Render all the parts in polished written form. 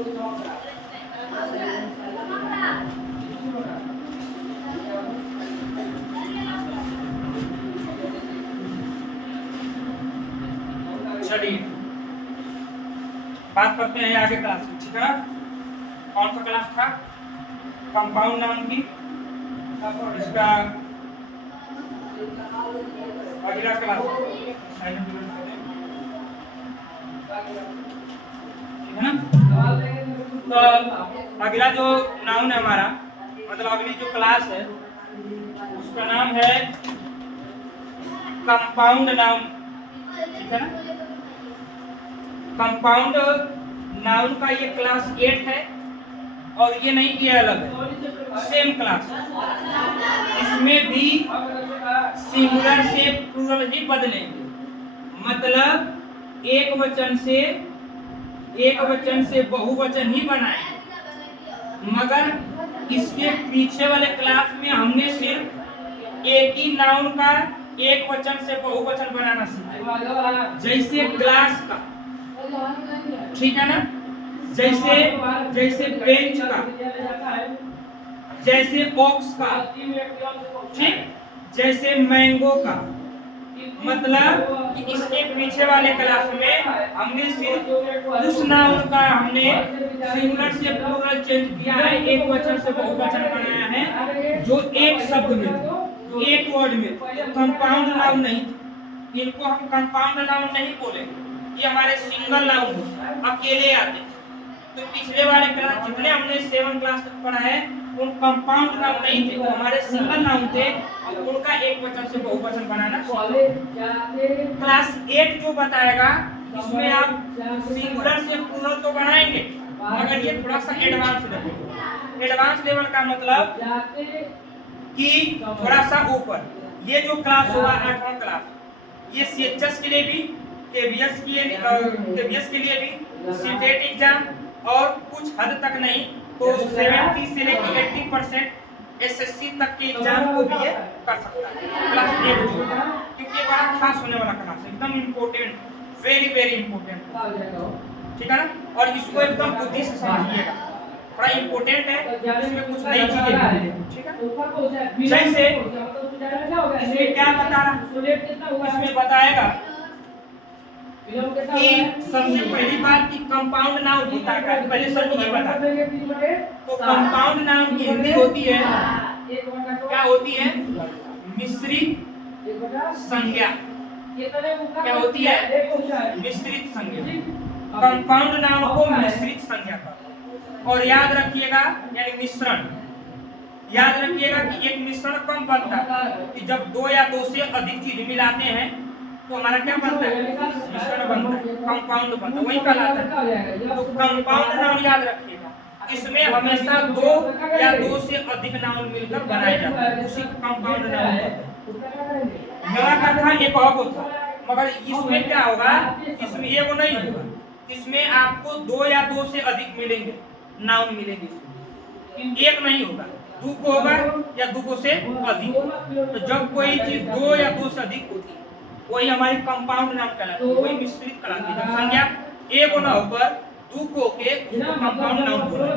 चलिए बात करते हैं आगे क्लास में, ठीक है ना। कौन सा क्लास था? कंपाउंड नाउन की। इसका अगला क्लास ठीक है ना। तो अगला जो नाउन है हमारा, मतलब अगली जो क्लास है उसका नाम है कंपाउंड नाउन, ठीक है ना। कंपाउंड नाउन का ये क्लास 8 है और ये नहीं किया अलग है, सेम क्लास। इसमें भी सिंगुलर से प्लूरल ही बदलेंगे, मतलब एक वचन से बहुवचन ही बनाएंगे। मगर इसके पीछे वाले क्लास में हमने सिर्फ एक ही नाउन का एक वचन से बहुवचन बनाना सीखा, जैसे ग्लास का, ठीक है ना, जैसे बेंच का, जैसे बॉक्स का, ठीक, जैसे मैंगो का। मतलब कि इसके पीछे वाले क्लास में हमने सिर्फ उस नाउन का हमने सिंगुलर से प्लूरल चेंज किया है, एक वचन से बहुवचन बनाया है, जो एक शब्द में, एक वर्ड में, कंपाउंड नाउन नहीं। इनको हम कंपाउंड नाउन नहीं बोलेंगे, ये हमारे सिंगल नाउन अकेले आते। तो पिछले वाले क्लास जितने हमने 7 क्लास तक पढ़ा है उन कंपाउंड नाउन नहीं थे, वो हमारे सिंगल नाउन थे और उनका एक वचन से बहुवचन बनाना। क्लास 8 जो बताएगा इसमें आप सिंगुलर से प्लूरल तो बनाएंगे, मगर ये थोड़ा सा एडवांस लेवल। एडवांस लेवल का मतलब कि थोड़ा सा ऊपर। ये जो क्लास होगा 8वां क्लास, ये सीएचएस के लिए भी, केबीएस के लिए भी, सीटेट एग्जाम और कुछ हद तक नहीं तो 70 से लेकर 80% एसएससी तक के एग्जाम को भी ये कर सकता है। क्लास 8 जो, क्योंकि ये बड़ा खास होने वाला क्लास है, एकदम इम्पोर्टेंट, वेरी इम्पोर्टेंट, ठीक है ना। और इसको एकदम बुद्धि से समझिएगा, बड़ा इम्पोर्टेंट है, इसमें कुछ नई चीजें मिलेंगी, ठीक है। जैसे इसमें क्या बता रहा, इसमें बताएगा कि सबसे पहली बात कि कंपाउंड नाउन होता है, पहले सर ये बता। तो कंपाउंड नाउन की हिंदी होती है, क्या होती है? मिश्रित संज्ञा। क्या होती है? मिश्रित संज्ञा। कंपाउंड नाउन को मिश्रित संज्ञा का। और याद रखिएगा, यानी मिश्रण, याद रखिएगा कि एक मिश्रण कब बनता है कि जब 2 या 2 से अधिक चीज मिलाते हैं तो हमारा क्या बनता है? मिश्रण बनता है, कंपाउंड बनता है, वही कहलाता है। तो कंपाउंड नाउन याद रखिएगा, इसमें हमेशा 2 या 2 से अधिक नाउन मिलकर बनाए जाते हैं, उसी कंपाउंड नाउन होता है। यहाँ का था एक और था, मगर इसमें क्या होगा, इसमें ये वो नहीं होगा, इसमें आपको 2 या 2 से अधिक मिलेंगे, नाउन मिलेंगे, एक नहीं होगा, 2 को होगा या 2 से अधिक। तो जब कोई चीज 2 या 2 से अधिक होती है वही हमारी कंपाउंड नाउन कहलाती है, वही मिश्रित कहलाती है। जब संज्ञा एक ना होकर 2 को के कंपाउंड नाउन बोलते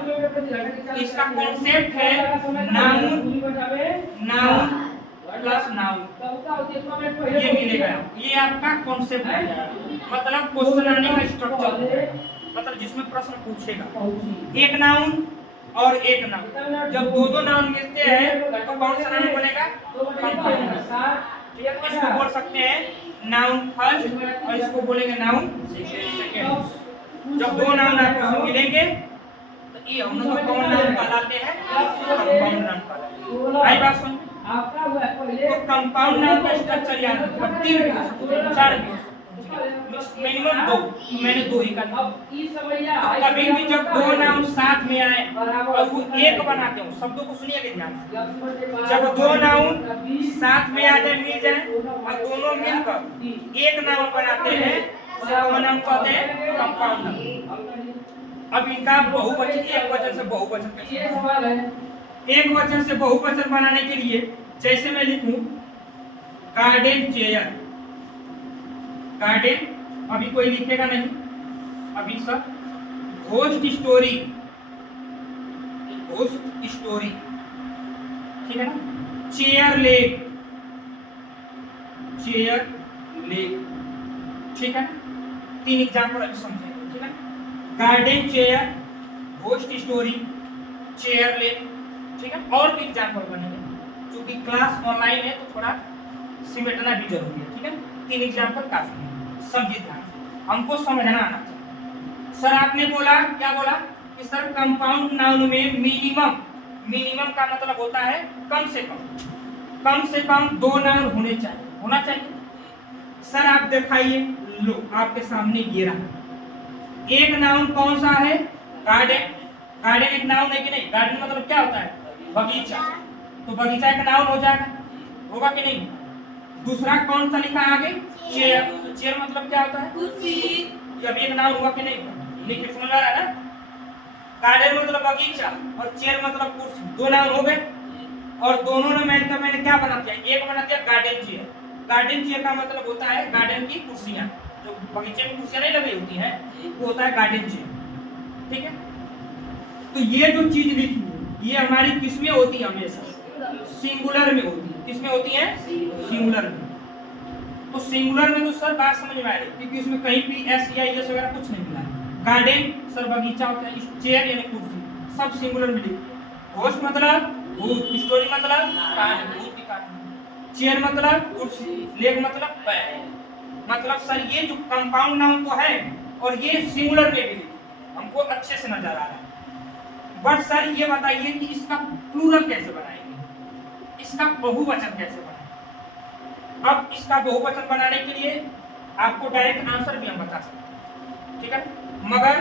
हैं। इसका कॉन्सेप्ट है नाउन प्लस नाउन, ये मिलेगा, ये आपका कॉन्सेप्ट है, मतलब क्वेश्चन आने का स्ट्रक्चर, मतलब जिसमें प्रश्न पूछेगा एक नाउन और एक नाउन। जब 2 नाउन मिलते हैं तो कौन सा नाउन बनेगा? कंपाउंड। इसको बोल सकते हैं नाउन फर्स्ट और इसको बोलेंगे नाउन सेकेंड। जब 2 नाउन आपस में मिलेंगे तो ये हम लोग कौन नाउन कहलाते हैं? कंपाउंड नाउन कहलाते हैं। आई बात समझ? तो कंपाउंड नाउन का स्ट्रक्चर याद रखिए, 3 भी 4 भी, मिनिमम 2, मैंने 2 ही कहा। कभी भी जब 2 नाउन साथ में आए और वो एक बनाते हो, शब्दों को सुनिएगा ध्यान से, जब 2 नाउन साथ में आ जाए, मिल जाए और दोनों मिलकर एक नाउन बनाते हैं, उसे कौन नाउन कहते हैं? Compound noun. अब इनका बहुवचन, एक वचन से बहुवचन कैसे? एक वचन से बहुवचन बनाने के लिए जैसे मैं लिखूं गार्डन चेयर, गार्डन, अभी कोई लिखेगा नहीं, अभी सब घोस्ट स्टोरी, घोस्ट स्टोरी, ठीक है ना। चेयर लेग, चेयर लेग, ठीक है ना। 3 एग्जाम्पल अभी समझेंगे, ठीक है। Garden chair, ghost story, chair leg, ठीक है। और भी एग्जाम्पल बनेंगे, क्योंकि क्लास ऑनलाइन है तो थोड़ा सिमटना भी जरूरी है, ठीक है। 3 एग्जाम्पल काफी है, समझिए ध्यान से, हमको समझना आना चाहिए। सर आपने बोला, क्या बोला कि सर कंपाउंड नाउन में मिनिमम, मिनिमम का मतलब होता है कम से कम 2 नाउन होने चाहिए, होना चाहिए। सर आप दिखाइए, लो आपके सामने ये रहा। एक नाउन कौन सा है? गार्डन। गार्डन एक नाउन है कि नहीं? गार्डन मतलब क्या होता है? बगीचा। तो बगीचा एक नाउन हो जाएगा, होगा कि नहीं? दूसरा कौन सा लिखा है आगे? चेयर। चेयर मतलब क्या होता है? कुर्सी। ये अभी एक नाउन हुआ कि नहीं? लिख समझ आ रहा है ना? गार्डन मतलब बगीचा और चेयर मतलब कुर्सी, 2 नाउन हो गए। और दोनों ने मैंने क्या बना दिया? एक बना दिया गार्डन चेयर। गार्डन चेयर का मतलब होता है गार्डन की कुर्सियां, जो बगीचे में कुर्सियां नहीं लगी होती हैं, वो होता है गार्डन चेयर, ठीक है। तो ये जो चीज लिखी है ये हमारी किस में होती है? हमेशा सिंगुलर में होती है। किस में होती है? सिंगुलर में। तो सिंगुलर में तो सर बात समझ में आ रही, क्योंकि उसमें कहीं भी एस या एस वगैरह कुछ नहीं मिला। गार्डन सर बगीचा होता है, चेयर यानी कुर्सी, सब सिंगुलर में लिखी है। घोस्ट मतलब भूत, स्टोरी मतलब कहानी, भूत की कहानी, चेयर मतलब कुर्सी, लेग मतलब पैर। मतलब सर ये जो कंपाउंड नाउन तो है और ये सिंगुलर में भी लिखी है, हमको अच्छे से नजर आ रहा है। बट सर ये बताइए कि इसका प्लूरल कैसे बनाएंगे, इसका बहुवचन कैसे बनाएंगे? अब इसका बहुवचन बनाने के लिए आपको डायरेक्ट आंसर भी हम बता सकते हैं, ठीक है, मगर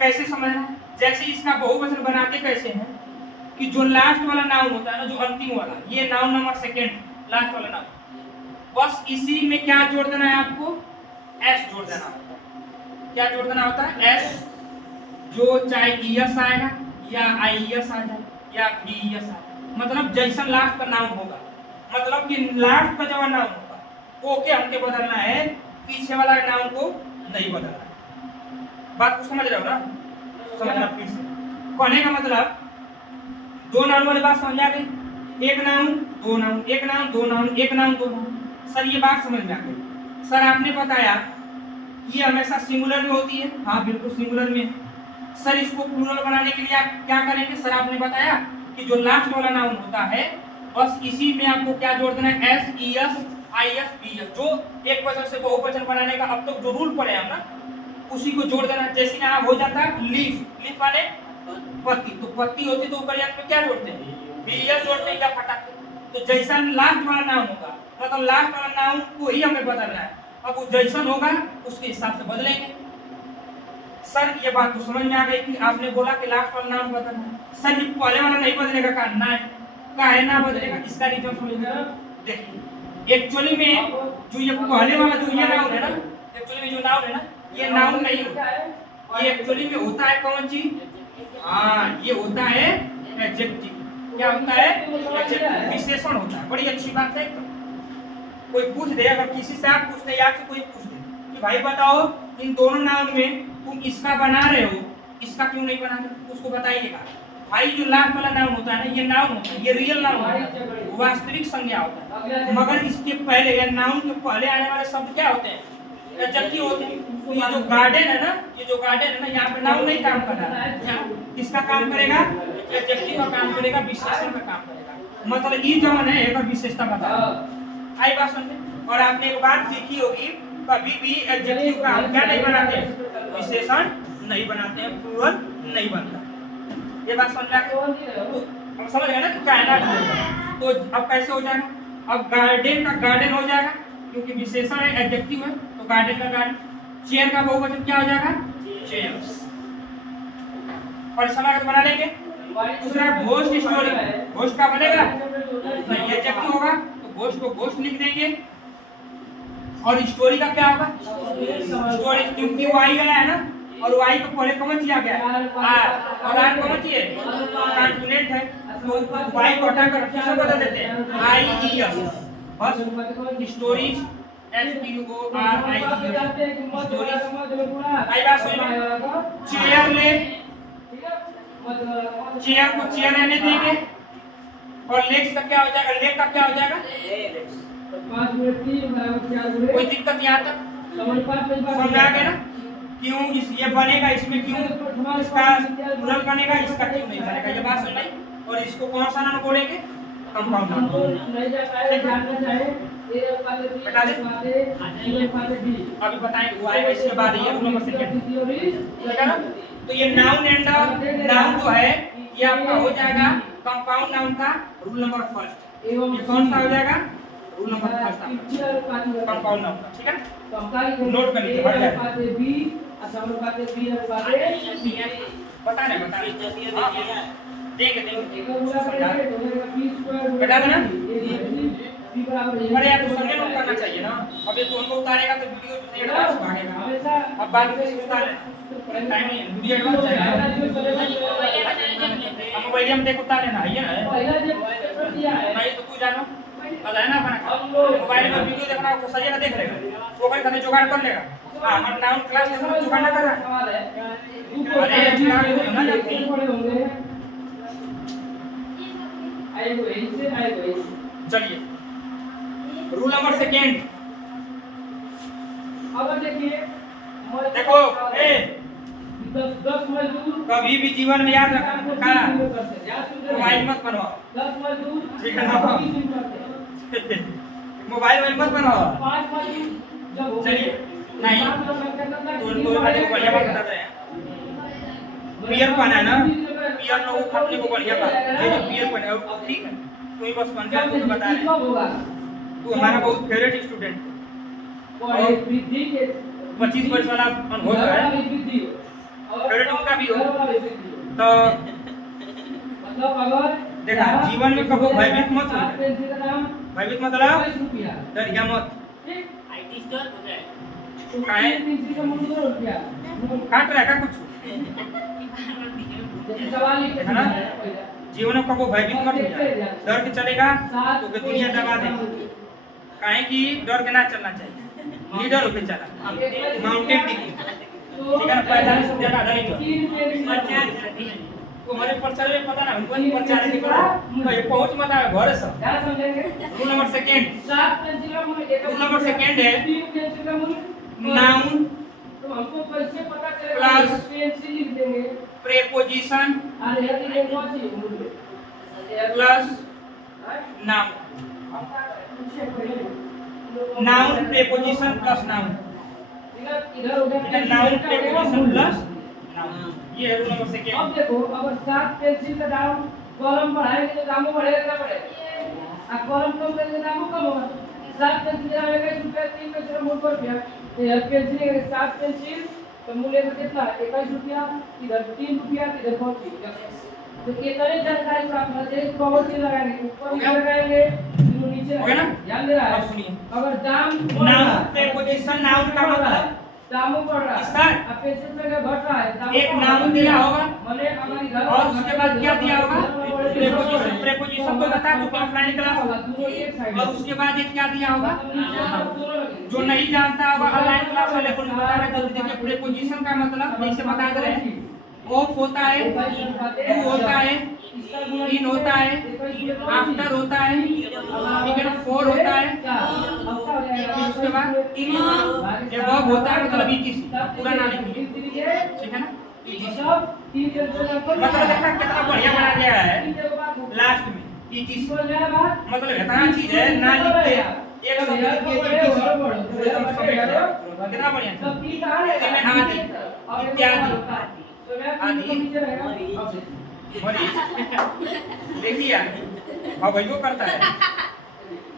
कैसे समझना है? जैसे इसका बहुवचन बनाते कैसे हैं कि जो लास्ट वाला नाउन होता है ना, जो अंतिम वाला, ये नाउन नंबर सेकंड, लास्ट वाला नाउन, बस इसी में क्या जोड़ देना है आपको? एस जोड़ देना होता है। क्या जोड़ देना होता है? एस, जो चाहे ईएस आएगा या आईएस आ जाए या बीएस आए, मतलब जैसा लास्ट का नाउन होगा, मतलब कि लास्ट का जो नाउन होगा ओके हमके बदलना है, पीछे वाला नाउन को नहीं बदलना है। बात को समझ रहे हो ना? समझना फिर से। कहने का मतलब 2 नाउन वाली बात समझ आ गई? एक नाउन 2 नाउन, एक नाउन 2 नाउन, एक नाउन 2 नाउन। सर ये बात समझ में आ गई। सर आपने बताया ये हमेशा सिंगुलर में होती है, हाँ बिल्कुल सिंगुलर में है। सर इसको प्लूरल बनाने के लिए आप क्या करेंगे? सर आपने बताया कि जो लास्ट वाला नाउन होता है बस इसी में आपको क्या जोड़ देना है? एस, ईएस, आईएस, बीएस, जो एक वचन से बहुवचन बनाने का अब तक जो रूल पढ़े हम ना, उसी को जोड़ देना। जैसे यहाँ हो जाता है लीफ, लीफ माने पत्ती, तो पत्ती होती तो ऊपर में क्या जोड़ते हैं? बीएस जोड़ते हैं या फटाके। तो जैसा लास्ट वाला नाउन होगा, मतलब लास्ट वाला नाउन को ही हमें बदलना है। अब वो जैसन होगा उसके हिसाब से बदलेंगे। सर ये बात तो समझ में आ गई कि आपने बोला कि लास्ट वाला नाम बदलना है। सर ये पहले वाला नहीं बदलेगा का? ना काहे ना बदलेगा? इसका रीजन समझिए। देखिए एक्चुअली में जो ये पहले वाला जो ये नाउन है ना, एक्चुअली में जो नाउन है ना, ये नाउन नहीं होता है, ये एक्चुअली में होता है कौन चीज? हाँ ये होता है एडजेक्टिव। क्या होता है? एडजेक्टिव, विशेषण होता है। बड़ी अच्छी बात है। कोई पूछ दे, अगर किसी से आप पूछ दे, आपसे कोई पूछ दे कि भाई बताओ इन दोनों नाउन में तुम इसका बना रहे हो, इसका क्यों नहीं बना रहे, उसको बताइएगा। भाई जो लास्ट वाला नाउन होता है ना, ये नाउन होता है, ये रियल नाउन होता है, वास्तविक संज्ञा होता है। मगर इसके पहले या नाउन के पहले आने वाले शब्द क्या होते हैं? एडजेक्टिव होते हैं। तो ये जो गार्डन है ना, ये जो गार्डन है ना, यहाँ पे नाउन नहीं काम कर रहा है, यहाँ किसका काम करेगा? एडजेक्टिव का काम करेगा, विशेषण का काम करेगा। मतलब ये जो है एक विशेषता बता आई बात समझे। और आपने एक बात सीखी होगी, कभी भी एडजेक्टिव का हम क्या नहीं बनाते हैं? विशेषण नहीं बनाते हैं, प्लूरल नहीं बनता। ये बात समझ में तो हम समझ गए ना कि कायनात है। तो अब कैसे हो जाएगा? अब गार्डन का गार्डन हो जाएगा, क्योंकि विशेषण है, एडजेक्टिव है, तो गार्डन का गार्डन। चेयर का बहुवचन क्या हो जाएगा? चेयर्स। और समाज बना लेंगे। दूसरा घोस्ट स्टोरी, घोस्ट का बनेगा नहीं, एडजेक्टिव होगा तो घोस्ट को घोस्ट लिख देंगे। और स्टोरी का क्या होगा? स्टोरी, क्योंकि वो आई गया है ना, और वाई को पहले कौन किया गया? आर, और आर कौन चाहिए? कॉन्सोनेंट है, तो वाई को हटाकर किससे बदल देते हैं? आई ई एस। बस स्टोरीज चेयर ले, चेयर को चेयर रहने देंगे और लेग्स का क्या हो जाएगा, लेग का क्या हो जाएगा, कोई दिक्कत यहाँ तक समझ आ गया ना? क्यों ये बनेगा, इसमें क्यों इसका रूरल बनेगा, इसका क्यों नहीं बनेगा, ये बात समझ आई। और इसको कौन सा नाम बोलेंगे, कंपाउंड नाम। बता दे अभी बताएंगे, वो आएगा इसके बाद, ये रूल नंबर सेकंड, ठीक है ना? तो ये नाउन एंड नाउन जो है ये आपका हो जाएगा कंपाउंड नाउन का रूल नंबर फर्स्ट। ये कौन सा हो जाएगा, rule number first compound noun का, ठीक है? नोट कर लीजिए, बढ़ जाएगा। बता रहे देंगे बता देना। अरे यार तो संगे नोट करना चाहिए ना, अब ये तो उनको उतारेगा तो वीडियो जो है एडवांस भागेगा। अब बाद में उतार टाइम नहीं है, वीडियो एडवांस जाएगा। अब मोबाइल में देख उतार लेना है ना, नहीं तो तू जानो पता है ना अपना मोबाइल में वीडियो देखना आपको सजेगा, देख लेगा वो कहीं करने जुगाड़ कर लेगा। हां हम डाउन क्लास में जुगाड़ ना कर रहा। अरे जुगाड़ ना जाती चलिए रूल नंबर सेकंड। अब देखिए देखो ए 10 मजदूर कभी भी जीवन में याद रखना मोबाइल मत बनवाओ, 10 मजदूर ठीक है ना? मोबाइल मत बनवाओ। 5 मजदूर जब चलिए नहीं तो वाले को बढ़िया बात बता रहे हैं, पियर पाना है ना, पियर लोगों को अपने को बढ़िया बात ये जो पियर पाना है ठीक है, तू ही बस बन जा, तू बता रहे तू हमारा बहुत फेवरेट स्टूडेंट और 25 वर्ष वाला अनुभव है, फेवरेट उनका भी हो तो देखा जीवन में कभी भयभीत मत हो, भयभीत मतलब डरिया मत, काट रहा है कुछ है ना? जीवन में कभी भयभीत मत हो, डर के चलेगा तो दुनिया दबा देगी, काहे कि डर के ना चलना चाहिए, लीडर होके चला, माउंटेन डिग्री ठीक है ना? 45 से ज्यादा नहीं तो हमारे प्रचार में पता ना उनको नहीं प्रचार नहीं करा तो ये पहुंच मत आए घर से क्या समझेंगे। रूल नंबर सेकंड, 7 पेंसिल का मूल एक रूल नंबर सेकंड है 3 पेंसिल का मूल नाउन तो हमको कैसे पता चलेगा, प्लस पेंसिल लिख देंगे प्रीपोजिशन और ये लिखेंगे कौन सी मूल plus noun, noun preposition plus noun, इधर हो गया नाउन प्रीपोजिशन प्लस नाउन, ये है रूल नंबर सेकंड। अब देखो अगर 7 पेंसिल का दाम कॉलम बढ़ाएंगे तो दाम बढ़ेगा क्या बढ़ेगा, और कॉलम कम करेंगे दाम कम होगा। 7 पेंसिल का रहेगा 1 रुपया, 3 पेंसिल का मूल पर रुपया, ये पेंसिल है 7 पेंसिल तो मूल्य का कितना 21 रुपया, इधर 3 रुपया, इधर 5 रुपया। तो कितने जानकारी प्राप्त हो जाए, कवर से लगाएंगे ऊपर भी लगाएंगे नीचे हो गया ना? ध्यान दे रहा है। अब सुनिए अगर दाम नाउन प्रीपोजिशन नाउन का मतलब दाम बढ़ रहा है इसका अब पेंसिल में घट रहा है, एक नाउन दिया होगा माने अगर इधर और उसके बाद क्या दिया होगा, प्रीपोजिशन तो बता चुके हैं ऑफलाइन क्लास, और उसके बाद एक क्या दिया होगा, जो नहीं जानता होगा ऑनलाइन क्लास वाले को बता रहे जल्दी देखिए। प्रीपोजिशन का मतलब जैसे बता दे रहे हैं ऑफ होता है, टू होता है, इन होता है, आफ्टर होता है, ठीक है ना, फॉर होता है, फिर उसके बाद एबव होता है मतलब ETC पूरा नाम लिखिए, ठीक है ना? ETC मतलब देखा कितना बढ़िया बना दिया है लास्ट में ETC मतलब इतना चीज है ना लिख के एक शब्द लिख के ETC एकदम समेट दिया, कितना बढ़िया चीज इसमें आदि इत्यादि आदि देखिए भवैयो करता है,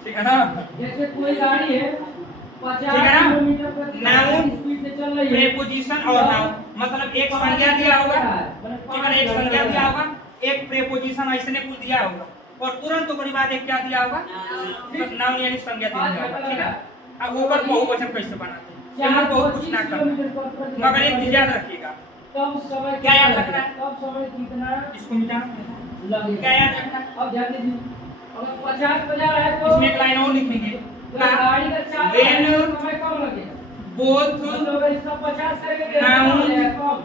ठीक है ना? जैसे कोई गाड़ी है 50 किलोमीटर प्रति नाउन स्पीड से चल रही है, प्रीपोजिशन और नाउन मतलब एक संज्ञा दिया होगा, ठीक है ना? एक संज्ञा दिया होगा, एक प्रीपोजिशन ऐसने कुल दिया होगा और तुरंत ओकरी बाद एक क्या दिया होगा, नाउन यानी संज्ञा दिया होगा, ठीक है? अब ऊपर बहुवचन कैसे बनाते हैं यहाँ बहुत कुछ ना करना, मगर एक चीज याद रखिएगा, तब समय क्या याद रखना है, तब समय कितना इसको मिटाना लगेगा, क्या याद रखना है, अब ध्यान दीजिए अगर 50 है तो इसमें एक लाइन और लिखेंगे गाड़ी का चार्ज when समय कम लगेगा both मतलब इसका 50 करेंगे तो noun हो जाएगा कम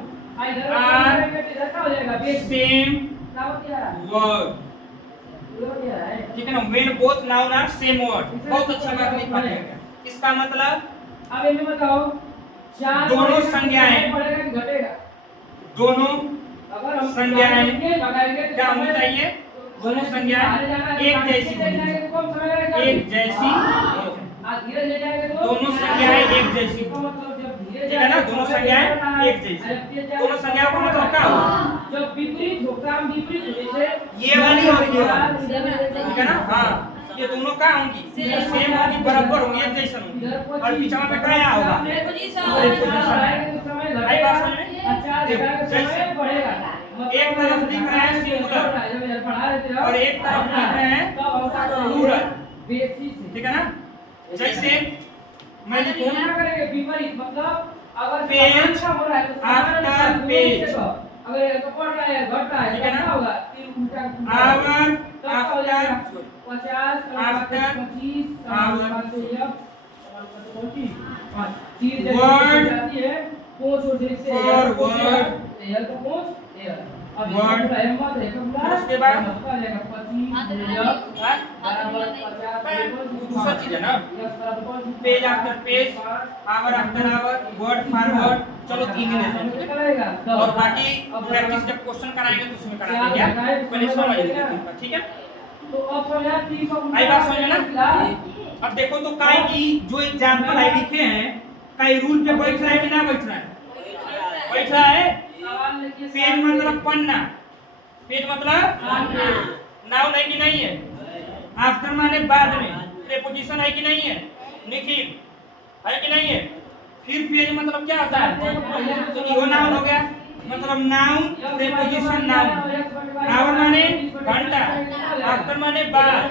इधर करेंगे तो इधर का हो जाएगा बेस same क्या हो गया word, हो गया है ठीक है ना, when both noun are same word, बहुत अच्छी बात लिखा गया। इसका मतलब अब इनमें बताओ चार दोनों संज्ञाएं बढ़ेगा कि घटेगा दोनों अगर हम संज्ञाएं लगाएंगे क्या होनी चाहिए, दोनों संज्ञाएं एक जैसी होनी चाहिए, एक जैसी धीरे ले जाएंगे तो दोनों संज्ञाएं एक जैसी, मतलब जब धीरे ठीक है ना, दोनों संज्ञाएं एक जैसी, दोनों संज्ञाओं का मतलब क्या होगा, जब विपरीत हो काम विपरीत जैसे ये वाली और ये वाली, ठीक है ना, हाँ ये दोनों क्या होंगी, सेम होंगी, बराबर होंगी, एक जैसी होंगी, और बीच में क्या होगा, आई बात समझ में, जैसे एक तरफ लिख रहे हैं सिंगुलर और एक तरफ लिख रहे हैं प्लूरल, ठीक है ना, जैसे मैं लिखूं विपरीत मतलब अगर पेज अच्छा हो रहा है तो आफ्टर पेज, अगर ये बढ़ रहा है घट रहा है ठीक है ना, क्या होगा तीन उल्टा आवर आफ्टर 50 after 25 hour तीन word जाती है पोंछ और से forward एयर का पोंछ एयर अब word पूरा हिम्मत है पूरा उसके बाद आपका जाएगा 25 बराबर 50 दूसरा चीज है ना, page after page, hour after hour, word for word, चलो तीन ही लेते हैं और बाकी प्रैक्टिस जब क्वेश्चन कराएंगे तो उसमें करा देंगे, पहले समझ लीजिए, ठीक है, तो अब समझा तीन का आई बात समझ में ना। अब देखो तो काई की जो एग्जांपल आई लिखे हैं काई रूल पे बैठ रहा है कि ना बैठ रहा है, बैठ रहा है, पेज मतलब पन्ना, पेज मतलब नाउन है कि नहीं है, आफ्टर माने बाद में, प्रीपोजिशन है कि नहीं है, निखिल है कि नहीं है, फिर पेज मतलब क्या होता है, तो यो नाउन हो गया, मतलब नाउन प्रीपोजिशन नाउन, आवर माने घंटा, आफ्टर माने बाद,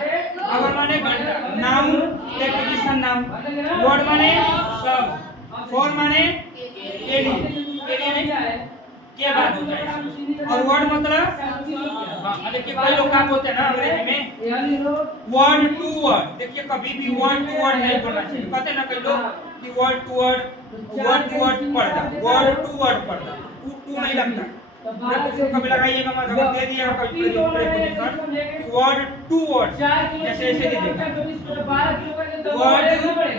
आवर माने घंटा, नाउन प्रीपोजिशन नाउन, वर्ड माने सब, फॉर माने एडी क्या बात होता है, और वर्ड मतलब हाँ देखिए कई लोग क्या बोलते हैं ना अंग्रेजी में वर्ड टू वर्ड, देखिए कभी भी वर्ड टू वर्ड नहीं बोलना चाहिए, कहते हैं ना कई लोग कि वर्ड टू वर्ड पढ़ता, वर्ड टू वर्ड पढ़ता, टू नहीं लगता, प्रीपोजिशन कभी लगाइएगा मत, अगर दे दिया कभी प्रीपोजिशन वर्ड टू वर्ड जैसे ऐसे दे देगा वर्ड टू वर्ड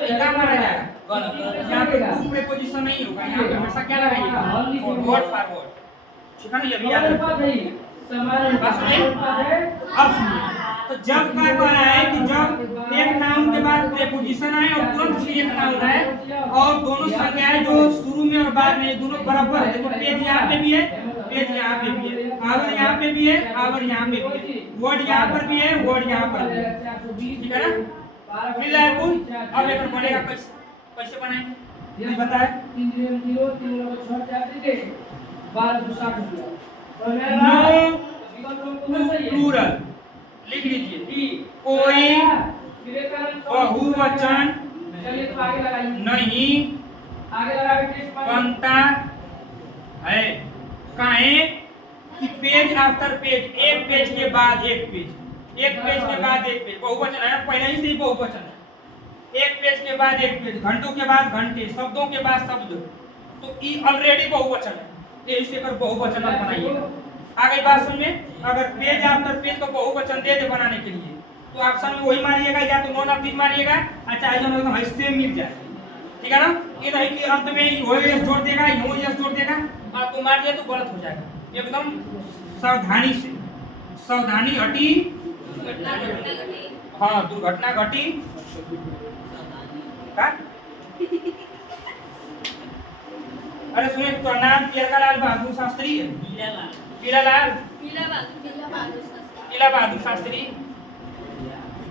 क्या माना जाएगा गलत, यहाँ पे टू प्रीपोजिशन नहीं होगा, यहाँ पे हमेशा क्या लगाइएगा वर्ड फॉरवर्ड, ठीक है ना, ये भी याद रखिए। बस अब सुनिए, तो जब क्या कह रहा है कि जब एक नाउन के बाद प्रीपोजिशन आए और तुरंत फिर एक नाउन आए और दोनों संज्ञाएं जो शुरू में और बाद में दोनों बराबर है, देखो पेज यहाँ पे भी है, पेज यहाँ पे भी है, आवर यहाँ पे भी है, आवर यहाँ पे भी है, वर्ड यहाँ पर भी है, वर्ड यहाँ पर भी है, ठीक है ना, मिल रहा है कुल। अब एक बनेगा कैसे बनाएंगे ये बताए, 3 0 3 6 4 दे 1260 प्लूरल लिख लीजिए, कोई बहुवचन नहीं बनता है, काहे कि पेज आफ्टर पेज, एक पेज के बाद एक पेज, एक पेज के बाद एक पेज, बहुवचन है पहले ही से ही बहुवचन है, एक पेज के बाद एक पेज, घंटों के बाद घंटे, शब्दों के बाद शब्द, तो ये ऑलरेडी बहुवचन है, यही से कर बहुवचन बनाइएगा। आगे बात समझ में, अगर पेज आफ्टर पेज को बहुवचन दे बनाने के लिए तो ऑप्शन में वही मारिएगा या तो नॉन ऑफ दिस मारिएगा, अच्छा एकदम एकदम हिस्से मिल जाए, ठीक है ना, ये नहीं कि अंत में वही जोड़ देगा यही जोड़ देगा और तुम मार दिया तो गलत हो जाएगा, एकदम सावधानी से, सावधानी हटी हाँ दुर्घटना घटी का अरे सुनिए, तो नाम पियरका बहादुर शास्त्री है, पीला बहादुर शास्त्री,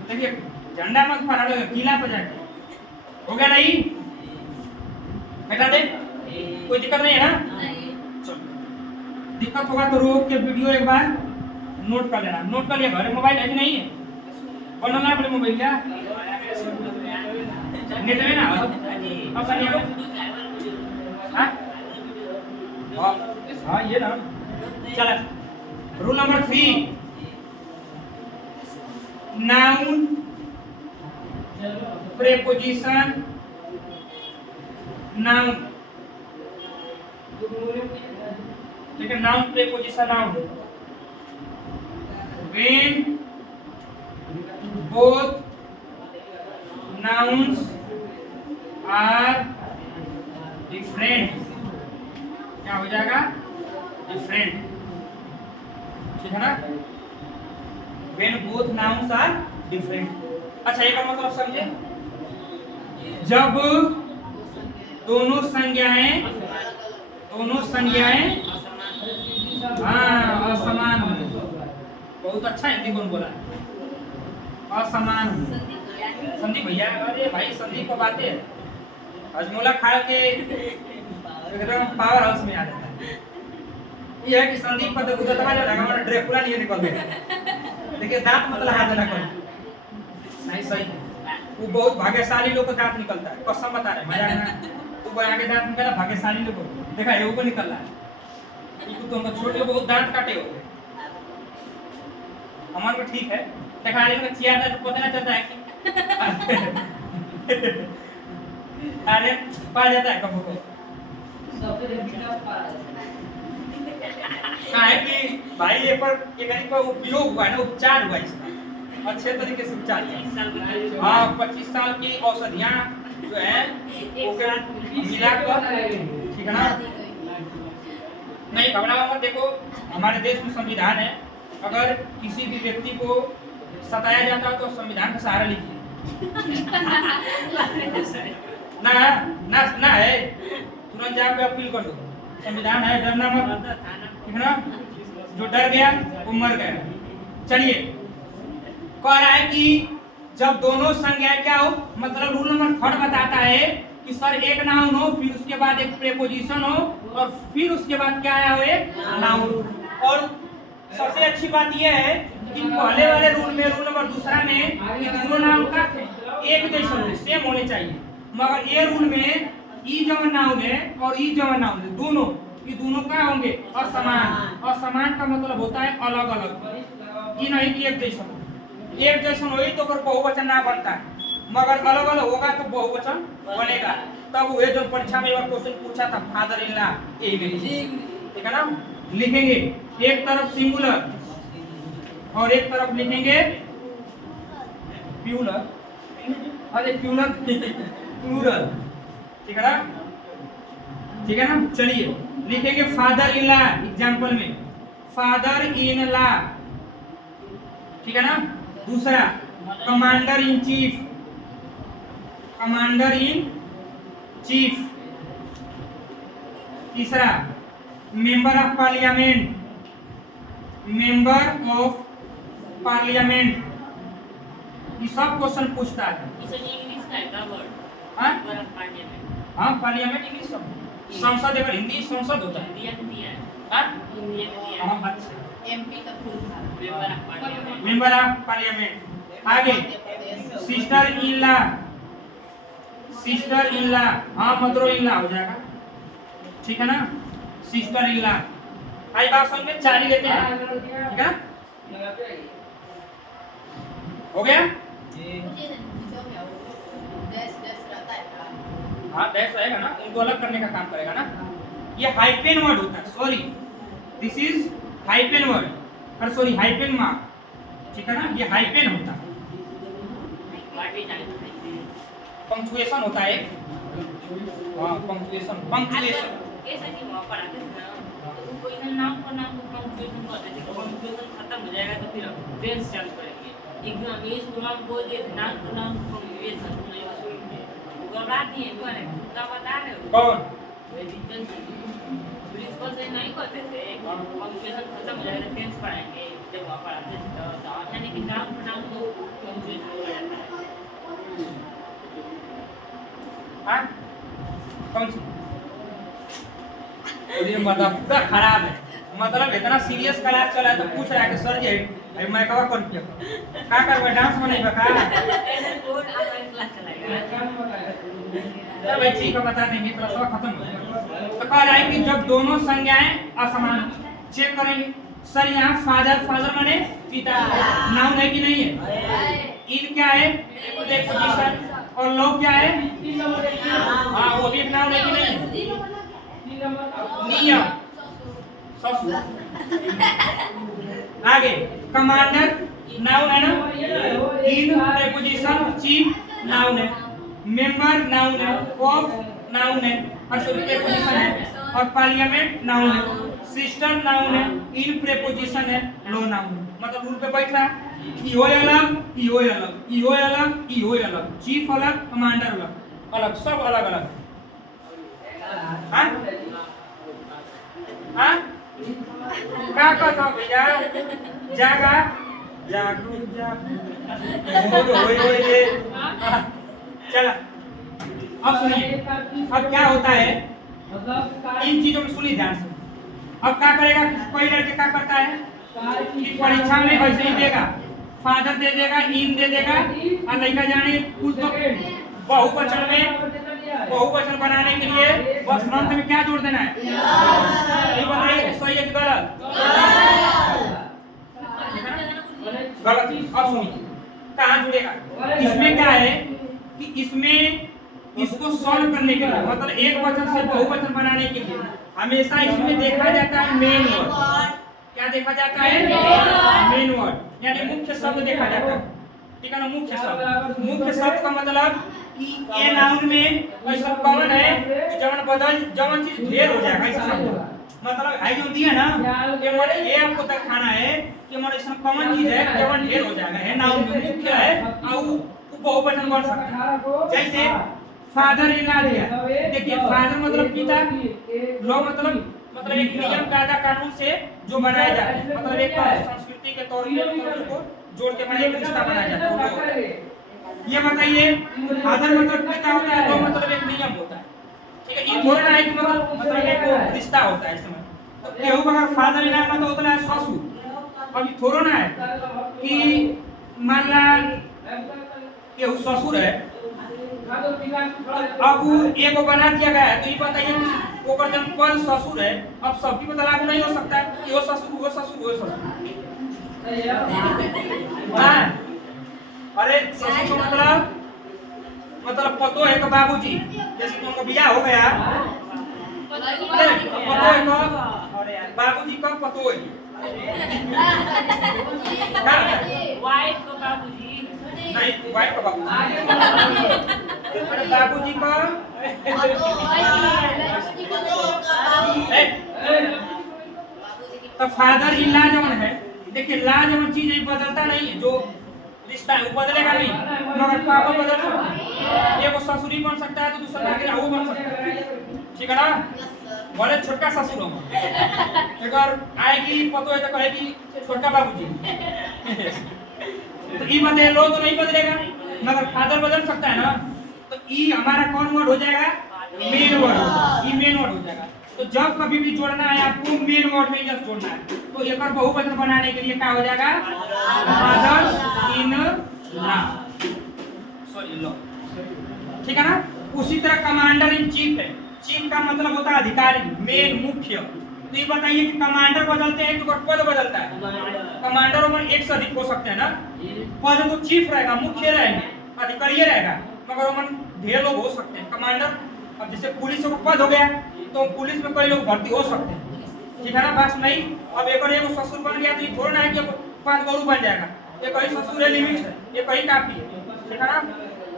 देखिए झंडा मत फहरा लो किला पर जाके, हो गया नहीं हटा दे, कोई दिक्कत नहीं है ना, चलो दिक्कत होगा तो रोक के वीडियो एक बार नोट कर लेना, नोट कर लिया, घर मोबाइल है कि नहीं है, बनना अपने मोबाइल क्या नेट में ना अब हाँ ये ना, चला rule number 3, noun, preposition, noun, ठीक है, noun, preposition, noun. When both nouns are different, क्या हो जाएगा? different, ठीक है ना? when both nouns are different। अच्छा, एक और मतलब समझे, जब दोनों संज्ञाएं हाँ असमान हो। बहुत अच्छा हिंदी कौन बोला? असमान हो। संदीप भैया, अरे भाई संदीप को बातें है, हजमोला खा के एकदम पावर हाउस में आ जाता है। ये है कि संदीप का तो गुजरता जो लगा हमारा ड्रैकुला नहीं निकल गया। देखिए दांत मतलब हाथ देना कर नहीं सही, वो बहुत भाग्यशाली लोग को दांत निकलता है, कसम बता रहे मजाक ना। तू बना के दांत निकला, भाग्यशाली लोग को देखा है, वो को निकल रहा है। तू तो हम छोटे बहुत दांत काटे हो हमारे को ठीक है, देखा रहे चिया तो पता ना चलता है कि अरे पा जाता है कब को है कि भाई ये पर ये कहीं का उपयोग हुआ है ना, उपचार हुआ इसका अच्छे तरीके से उपचार किया। हाँ 25 साल की औषधियाँ जो है मिलाकर, ठीक है ना? नहीं घबराओ मत, देखो हमारे देश में संविधान है, अगर किसी भी व्यक्ति को सताया जाता है तो संविधान का सहारा लीजिए। ना ना ना है, तुरंत जाकर अपील कर दो, संविधान है, डरना मत, ठीक है ना? जो डर गया वो मर गया। चलिए, कह रहा है कि जब दोनों संज्ञाएं क्या हो, मतलब रूल नंबर 3 बताता है कि सर एक नाउन हो, फिर उसके बाद एक प्रेपोजिशन हो, और फिर उसके बाद क्या आया हो, एक नाउन। और सबसे अच्छी बात यह है कि पहले वाले रूल में, रूल नंबर 2 में, ये दोनों नाउन का एक जैसे होने, सेम होने चाहिए, मगर ये रूल में ई जमन नाउन है और ई जमन नाउन है, दोनों ये दोनों क्या होंगे? असमान। असमान का मतलब होता है अलग अलग, ये नहीं कि एक जैसा हो। एक जैसा हो तो फिर बहुवचन ना बनता है, मगर अलग अलग होगा तो बहुवचन बनेगा। तब वो जो परीक्षा में क्वेश्चन पूछा था फादर इन लॉ, ठीक है ना? लिखेंगे एक तरफ सिंगुलर और एक तरफ लिखेंगे प्लूरल, अरे प्लूरल प्लूरल, ठीक है ना? ठीक है ना? चलिए लिखेंगे फादर इन लॉ, एग्जाम्पल में फादर इन लॉ, ठीक है ना? दूसरा commander in chief, commander in chief. तीसरा member of parliament, member of parliament. ये सब क्वेश्चन पूछता है। इंग्लिश का है वर्ड, हाँ पार्लियामेंट। हाँ पार्लियामेंट इंग्लिश सब, संसद अगर हिंदी संसद होता है, दिया दिया है, हाँ दिया हाँ अच्छा, एमपी का फुल था, member of parliament. Member of parliament. आगे sister in law, sister in law, हाँ मदर इन लॉ हो जाएगा, ठीक है ना? Sister in law. आई बात समझ में, 4 ही लेते हैं, ठीक है? हो गया? हाँ डैश रहेगा ना, उनको अलग करने का काम करेगा ना। ये हाइपेन वर्ड होता है, sorry this is hyphen word, और सॉरी हाइपेन मार्क, ठीक है ना? ये हाइपेन होता है, पंक्चुएशन होता है, हाँ पंक्चुएशन, पंक्चुएशन कैसा कि वहाँ पर आते हैं ना, तो कोई ना नाम को पंक्चुएशन करते थे, पंक्चुएशन खत्म हो जाएगा तो फिर टेंस चालू करेंगे। एकदम ये नाम बोल दिए थे, नाम पंक्चुएशन नहीं सुनेंगे, घबराती है कौन है, क्या बता रहे हो? कौन? प्रिंसिपल से नहीं करते थे, पंक्चुएशन खत्म हो जाएगा टेंस पढ़ाएंगे, जब वहाँ पढ़ाते थे तो यानी कि नाम को पंक्चुएशन हो जाता है। हाँ कौन सी? ये मतलब पूरा खराब है, मतलब इतना सीरियस क्लास चला है तो पूछ रहा है कि सर जी भाई मैं कब कर किया का करबे, डांस में नहीं बका ऐसे बोर्ड ऑनलाइन क्लास चलाएगा। तो भाई ठीक है बता देंगे, क्लास खत्म हो जाएगा। तो कह रहा है कि जब दोनों संज्ञाएं असमान, चेक करेंगे सर यहाँ फादर माने पिता, नाउन है कि नहीं है? इन क्या है? प्रीपोजिशन। और लव क्या है? 3 नंबर एक हाँ वो भी एक नाउन है कि नहीं? 3 नंबर नियम, ससुर। आगे कमांडर नाउन है ना? इन प्रीपोजिशन, चीफ नाउन है, मेंबर नाउन है, ऑफ नाउन है, और प्रीपोजिशन है, और पार्लियामेंट नाउन है, सिस्टर नाउन है, इन प्रीपोजिशन है, लो नाउन है। मतलब रूल पे बैठ रहा है, इहो अलग, इहो अलग, इहो अलग, इहो अलग, चीफ अलग, कमांडर अलग, अलग, सब अलग अलग। हाँ हाँ क्या कहता भैया? जागा जागो जागो होय ये। चला अब सुनिए, अब क्या होता है मतलब इन चीजों में, सुनिए ध्यान से। अब क्या करेगा? कोई लड़के क्या करता है कि परीक्षा में ऐसे ही देगा, फादर दे देगा, इन दे देगा, और लड़का जाने कुछ तो बहुवचन बनाने के लिए बस मंत्र में क्या जोड़ देना है? ये बताइए सही है कि गलत? गलत। अब सुनिए कहाँ जुड़ेगा। इसमें क्या है कि इसमें इसको सॉल्व करने के लिए, मतलब एक वचन से बहुवचन बनाने के लिए हमेशा इसमें देखा जाता है मेन वर्ड। क्या देखा जाता है? मेन वर्ड, यानी मुख्य शब्द देखा जाता है। ठीक है ना? मुख्य शब्द। मुख्य शब्द का मतलब कि ये नाउन में ऐसा कॉमन है कि जवन चीज ढेर हो जाएगा ऐसा शब्द। मतलब आई जो दिया ना कि मन ये आपको दिखाना है कि मन ऐसा कॉमन चीज है जवन ढेर हो जाएगा, है नाउन में मुख्य है और वो बहुवचन बन सकता है। जैसे फादर इन ला दिया, देखिए फादर मतलब पिता, लो मतलब एक नियम कायदा कानून से जो बनाया जाता है, मतलब एक संस्कृति के तौर पे उसको जोड़ के बनाया, एक रिश्ता बनाया जाता है। ये बताइए फादर मतलब पिता होता है, लो मतलब एक नियम होता है। ठीक है? ये थोड़ा ना एक मतलब एक रिश्ता होता है इसमें। तो केहू अगर फादर इन मतलब होता है ससुर। अब थोड़ा ना है कि मान ला केहू ससुर है, अब एगो बना दिया गया है, तो ये बताइए कि ओकर जब पद ससुर है, अब सबकी पता लागू नहीं हो सकता है कि वो ससुर वो ससुर वो ससुर। हाँ अरे ससुर का मतलब पतो है तो बाबूजी, जैसे तुमको बियाह हो गया, अरे पतो है तो बाबूजी का पतो है, वाइफ को बाबूजी नहीं वाइफ का बाबूजी, अरे बाबूजी का तो फादर इन ला जवन है। देखिए ला जवन चीज है बदलता नहीं है, जो रिश्ता है वो बदलेगा नहीं, मगर पापा बदल सकते हैं। एक ससुरी बन सकता है तो दूसरा लाके वो बन सकता है। ठीक है ना? बोले छोटका ससुर हो, अगर आएगी पतो है तो कहेगी छोटका बाबूजी। तो ये बदले लो तो नहीं बदलेगा, मगर फादर बदल सकता है ना। तो ये हमारा कौन वर्ड हो जाएगा? Main word. ये मेन वर्ड हो जाएगा। तो जब कभी भी जोड़ना है आपको मेन वर्ड में जस्ट जोड़ना है, तो एक और बहुवचन बनाने के लिए क्या हो जाएगा? फादर इन ला, सॉरी लो। ठीक है ना? उसी तरह कमांडर इन चीफ है। चीफ का मतलब होता है अधिकारी, मेन, मुख्य। तो ये बताइए कि कमांडर बदलते हैं तो पद बदलता है। कमांडर में एक से अधिक हो सकते हैं ना, पद तो चीफ रहेगा, मुख्य रहेंगे, अधिकारी रहेगा, मगर उनमें ढेर लोग हो सकते हैं। कमांडर अब जैसे पुलिस का पद हो गया तो पुलिस में कई लोग भर्ती हो सकते हैं। ठीक है ना? बात नहीं। अब एक और एगो ससुर बन गया तो ये थोड़ा ना है कि 5 गोरू बन जाएगा, ये कहीं ससुर लिमिट है, ये कहीं काफी है। ठीक है ना?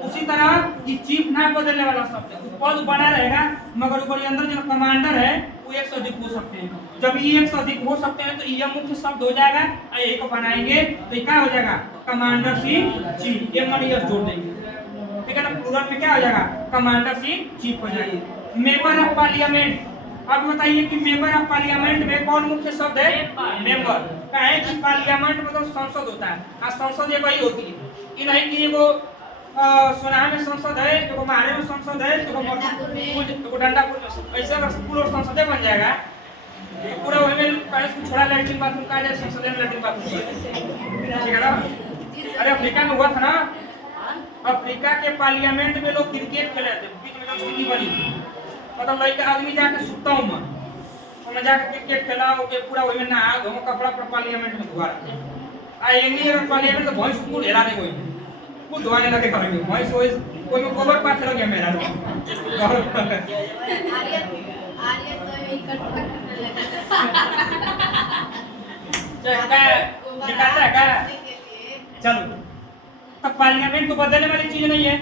उसी तरह ये चीफ ना बदलने वाला शब्द है, पद बना रहेगा, मगर ऊपर अंदर जो कमांडर है वो एक से अधिक हो सकते हैं। जब ये एक से अधिक हो सकते हैं तो ये मुख्य शब्द हो जाएगा, और यही को बनाएंगे तो क्या हो जाएगा? कमांडर इन चीफ, ये मन यस जोड़ देंगे। ठीक है ना? प्लूरल में क्या हो जाएगा? कमांडर इन चीफ हो जाएगा। मेंबर ऑफ पार्लियामेंट, अब बताइए कि मेंबर ऑफ पार्लियामेंट में कौन मुख्य शब्द है? मेंबर। कहे कि पार्लियामेंट मतलब संसद होता है, और संसद एक ही होती है, कि नहीं कि वो सोनार में संसद है, तो मारे में संसद है, तो डंडापुर में, ऐसे अगर पूरा संसद बन जाएगा पूरा वही में कहीं छोड़ा लैट्रिन बाथरूम का जाए, संसद में लैट्रिन बाथरूम। ठीक है ना? अरे अफ्रीका में हुआ था ना, अफ्रीका के पार्लियामेंट में लोग क्रिकेट खेले थे, बीच में जो स्थिति बनी, मतलब लड़का आदमी जाके सुतता हूँ मन, समझा के क्रिकेट खेला ओके पूरा ओइ में नहा धो कपड़ा पर पार्लियामेंट में धुआ आ एनी अगर पार्लियामेंट तो भैंस कुल हेला दे कोई कुल धोने लगे घर में भैंस होइस कोई में गोबर पाथ लगे मेरा आर्यन तो इकट्ठा करने लगा क्या निकालता है क्या चलो तब पार्लियामेंट तो बदलने वाली चीज नहीं है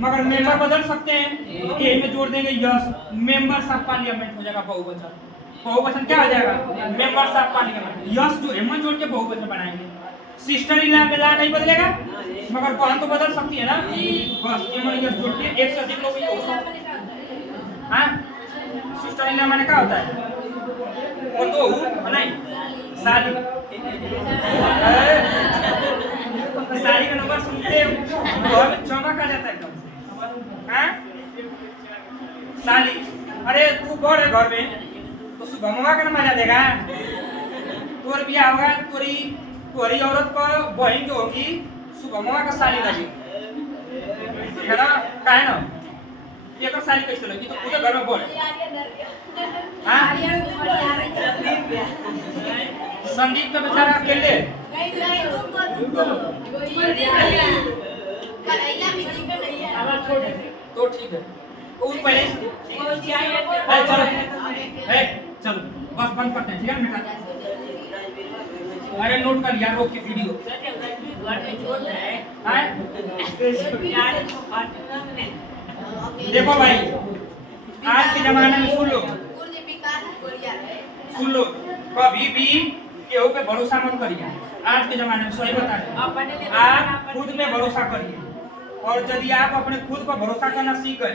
मगर मेंबर बदल सकते हैं यही में जोड़ देंगे यस मेंबर्स ऑफ पार्लियामेंट हो जाएगा बहुवचन बहुवचन क्या हो जाएगा मेंबर्स ऑफ पार्लियामेंट यस जो एम जोड़ के बहुवचन बनाएंगे सिस्टर इन लॉ में ला नहीं बदलेगा मगर बहन तो बदल सकती है ना बस एम यस जोड़ के एक से अधिक लोग ही हो हां सिस्टर इन लॉ माने क्या होता है वो तो नहीं साली साड़ी का नंबर सुनते घर में चमक आ जाता है एकदम से हाँ साली अरे तू बड़ है घर में तो शुभमवा का नाम आ देगा तोर बियाह होगा तोरी औरत को बहन जो होगी शुभमवा का साली लगी है ना काहे ना ये का साली कैसे लगी तो पूरे घर में बोल हाँ संदीप का बेचारा अकेले तो ठीक है वो पहले चलो बस बंद करते हैं ठीक है बेटा अरे नोट कर लिया रोक के वीडियो देखो भाई आज के जमाने में सुन लो कभी भी केहू पे भरोसा मत करिए आज के जमाने में सही बता रहे आप खुद में भरोसा करिए और यदि आप अपने खुद पर भरोसा करना सीख गए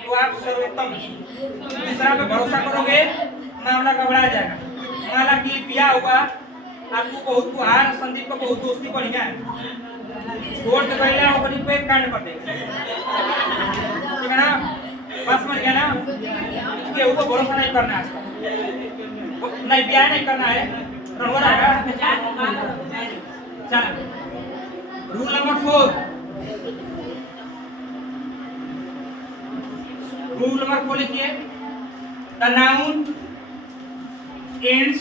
तो आप सर्वोत्तम दूसरा पे भरोसा करोगे मामला गड़बड़ा जाएगा माला की बियाह होगा आपको बहुत तुहार संदीप को बहुत दोस्ती बढ़िया है छोड़ के गईला अपनी पे कांड कर दे ठीक है ना बस समझ गया ना केहू को भरोसा नहीं करना है आजकल नहीं ब्याह नहीं करना है चल रूल नंबर 4 रूल नंबर 4 लिखिए द नाउन एंड्स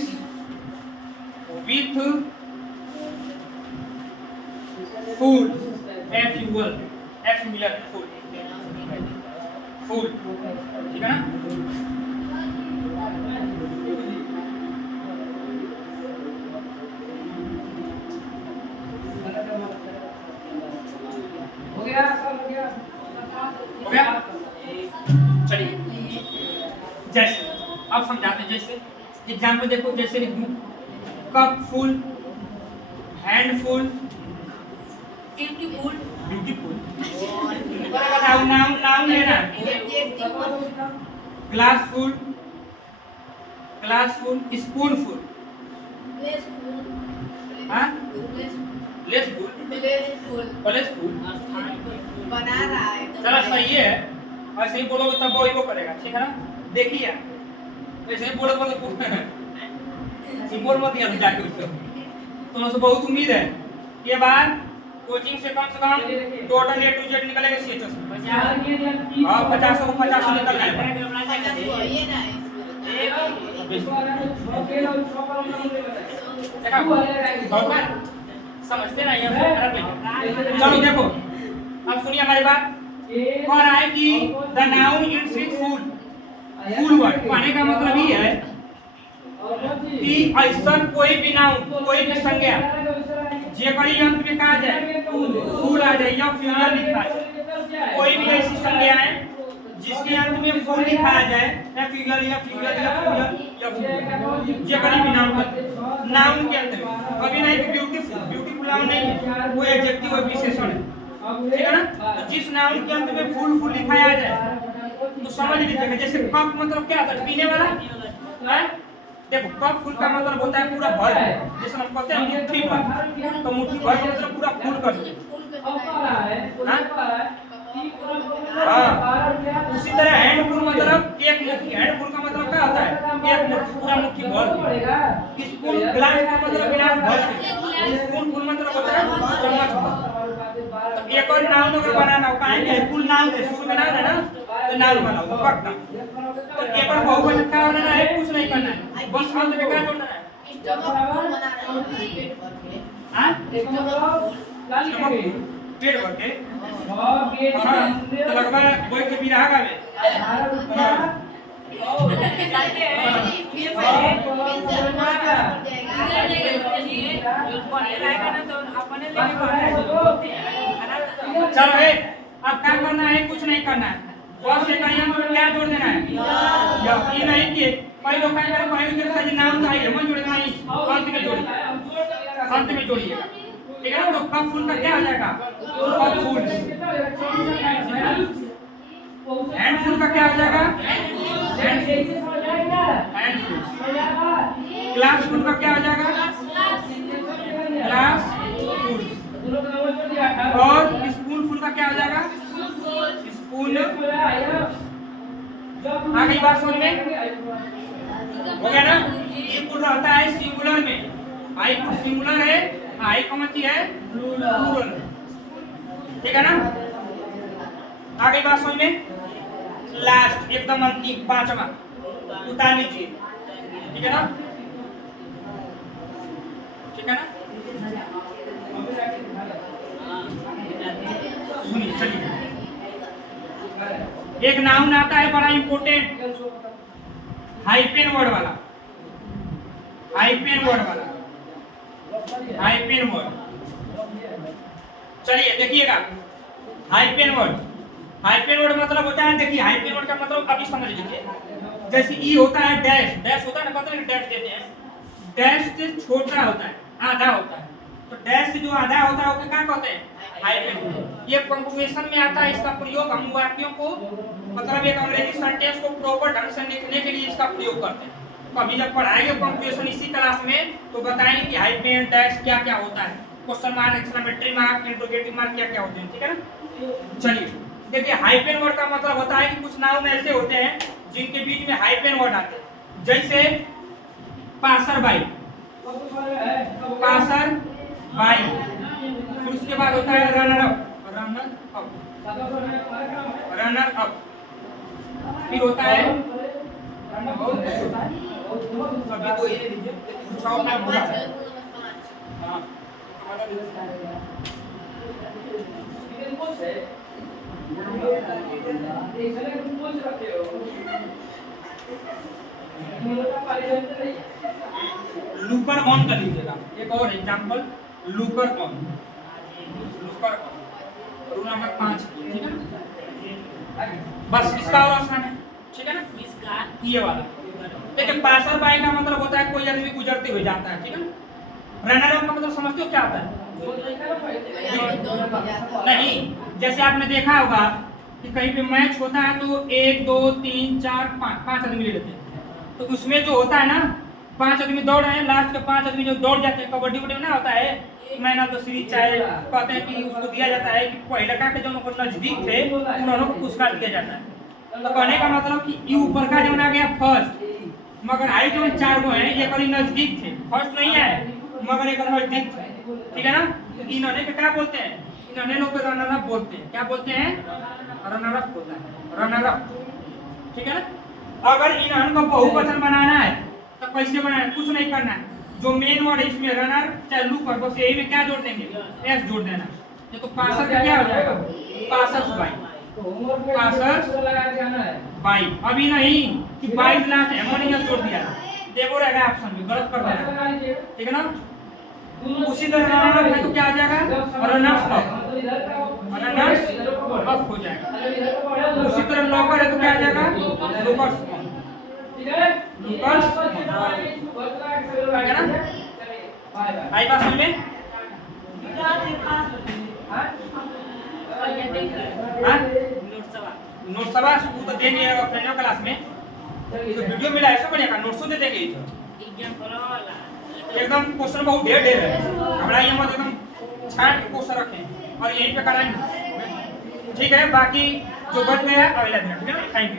विथ फूल फूल फूल ठीक है ना हो गया सब हो गया हो गया चलिए जैसे अब समझाते हैं जैसे एग्जाम्पल देखो जैसे लिख दूं cup full hand full beautiful बताओ नाउन लेना ग्लास फुल स्पून फुल हाँ लेस फुल प्लेस फुल बना रहा है चलो सही है ऐसे ही बोलोगे तब वही वो करेगा ठीक है ना देखिए ऐसे ही बोलोगे तो सिंपल मत यार जाके उसको तो से बहुत उम्मीद है ये बार कोचिंग से कम टोटल A to Z निकलेंगे सीएचएस में हां 50 को 50 निकलना है ये ना समझते ना ये चलो देखो अब सुनिए हमारी बात कह रहा है कि the noun it's full full word पाने का मतलब ये है कि ऐसा कोई भी नाउन कोई भी संज्ञा जेकरी अंत में कहा जाए फूल आ जाए या फ्यूजन लिखा जाए कोई भी ऐसी संज्ञा है जिसके अंत में फूल लिखा जाए या फ्यूजन या फ्यूजन या फ्यूजन या फ्यूजन जेकरी भी नाउन के अंत में अभी नहीं कि ब्यूटीफुल नाउन नहीं है वो एडजेक्टिव है विशेषण है ठीक है ना तो जिस नाउन के अंत में फूल लिखाया जाए तो समझ लीजिएगा जैसे कप मतलब क्या होता है पीने वाला है देखो कप फुल का मतलब होता है पूरा भर जैसे हम कहते हैं मुट्ठी भर तो मुट्ठी भर मतलब पूरा फुल कर दो उसी तरह हैंड फुल मतलब एक मुट्ठी हैंड फुल का मतलब क्या होता है एक मुट्ठी पूरा मुट्ठी भर स्पून ग्लास का मतलब गिलास भर स्पून फुल मतलब होता है चम्मच भर तो एक और नाउन अगर बनाना हो कहेंगे फुल नाउन है शुरू में नाउन है ना तो नाउन वाला होगा पक्का। तो एक बार बहुवचन क्या बनाना है, कुछ नहीं करना है, बस अंत में क्या जोड़ना है। हां पेड़ भर के तो लगवा कोई के भी रहा में चलो अब क्या करना है, कुछ नहीं करना है, बस से कहीं हम क्या जोड़ देना है, ये नहीं कि कई लोग क्या करें, कहीं के साथ नाम तो है मन जोड़ेगा नहीं, अंत में जोड़िए, अंत में जोड़िएगा, ठीक है ना। तो कप फूल का क्या हो जाएगा, कप फूल। हैंड फूल का क्या हो जाएगा, हैंड फूल। ग्लास फूल का क्या हो जाएगा, ग्लास फूल। और स्पून फूल का क्या हो जाएगा, स्पून। आ गई बात समझ में, हो गया ना। ये फूल रहता है सिंगुलर में, आई सिंगुलर है, आई कौन सी है, प्लूरल, ठीक है ना। आ गई बात समझ में। लास्ट एकदम अंतिम पांचवा उतार लीजिए, ठीक है ना, ठीक है ना। सुनिए चलिए, एक नाउन आता है बड़ा इंपोर्टेंट, हाइपेन वर्ड वाला, हाइपेन वर्ड वाला, हाइपेन वर्ड। चलिए देखिएगा, हाइपेन वर्ड, हाइपेन वर्ड मतलब होता है, देखिए हाइपेन वर्ड का मतलब अभी समझ लीजिए। जैसे ई होता है डैश, डैश होता है ना, पता है डैश देते हैं, डैश से छोटा होता है, आधा होता है, तो डैश से जो आधा होता है उसको क्या कहते हैं, हाइपेन। ये पंक्चुएशन में आता है, इसका प्रयोग हम वाक्यों को मतलब एक अंग्रेजी सेंटेंस को प्रॉपर ढंग से लिखने के लिए इसका प्रयोग करते हैं। कभी जब पढ़ाएंगे पंक्चुएशन इसी क्लास में तो बताएंगे कि हाइपेन डैश क्या क्या होता है, question mark, exclamatory mark, interrogative mark क्या क्या होते हैं, ठीक है ना। चलिए देखिए, हाइपेन वर्ड का मतलब होता है कि कुछ नाउन ऐसे होते हैं जिनके बीच में हाइपेन वर्ड आते हैं, जैसे पासर बाई, पासर बाई। फिर उसके बाद होता है runner up, runner up, runner up. फिर होता है अभी तो ये लीजिए छाव में होगा, हां लूपर ऑन कर लीजिएगा। एक और example, looper on, looper on rule number 5, ठीक है ना। बस इसका और आसान है, ठीक है ना, इसका ये वाला। देखिए पासर बाई का मतलब होता है कोई आदमी गुजरते हुए जाता है, ठीक है ना। रनर अप का मतलब समझते हो क्या होता है, नहीं, जैसे आपने देखा होगा कि कहीं पे मैच होता है तो 1 2 3 4 5 आदमी ले लेते हैं, तो उसमें जो होता है ना 5 आदमी दौड़ रहे हैं, लास्ट के 5 आदमी जो दौड़ जाते हैं, कबड्डी वड्डी में ना होता है मैन ऑफ द सीरीज, चाहे कहते हैं कि उसको दिया जाता है कि पहले का के जो लोग नजदीक थे उन्होंने को पुरस्कार दिया जाता है। तो कहने का मतलब कि ई ऊपर का जो आ गया फर्स्ट, मगर आई जो 4 गो हैं ये करीब नजदीक थे, फर्स्ट नहीं है मगर एक नजदीक थे, ठीक है ना। इन्होंने के क्या बोलते हैं, इन्होंने लोग को रनर अप बोलते हैं, क्या बोलते हैं, रनर अप होता है, रनर अप, ठीक है ना। अगर इन्होंने को बहुवचन बनाना है तो कैसे बनाना है, कुछ नहीं करना है, जो मेन वर्ड है इसमें रनर चाहे लूपर, बस यही में क्या जोड़ देंगे, एस जोड़ देना। ये तो पासर का क्या हो जाएगा, पासर्स बाई, पासर्स बाई। अभी नहीं कि 22 लाख एमोनियस जोड़ दिया, देखो रहेगा ऑप्शन में, गलत कर देना, ठीक है ना। उसी तरह रनर है तो क्या आ जाएगा, रनर्स अप, रनर्स अप हो जाएगा। उसी तरह लॉकर है तो क्या आ जाएगा, लॉकर्स ऑन, लॉकर्स ऑन, ठीक है ना। आई बात समझ में, नोट सभा तो देंगे अपने क्लास में, तो वीडियो मिला ऐसा बढ़िया का नोट्स दे देंगे, एकदम क्वेश्चन बहुत ढेर ढेर है, हमारा ये मत एकदम छाट के क्वेश्चन रखें और यहीं पे कराएंगे, ठीक है। बाकी जो बच गया अगला दिन, ठीक है ना। Thank you.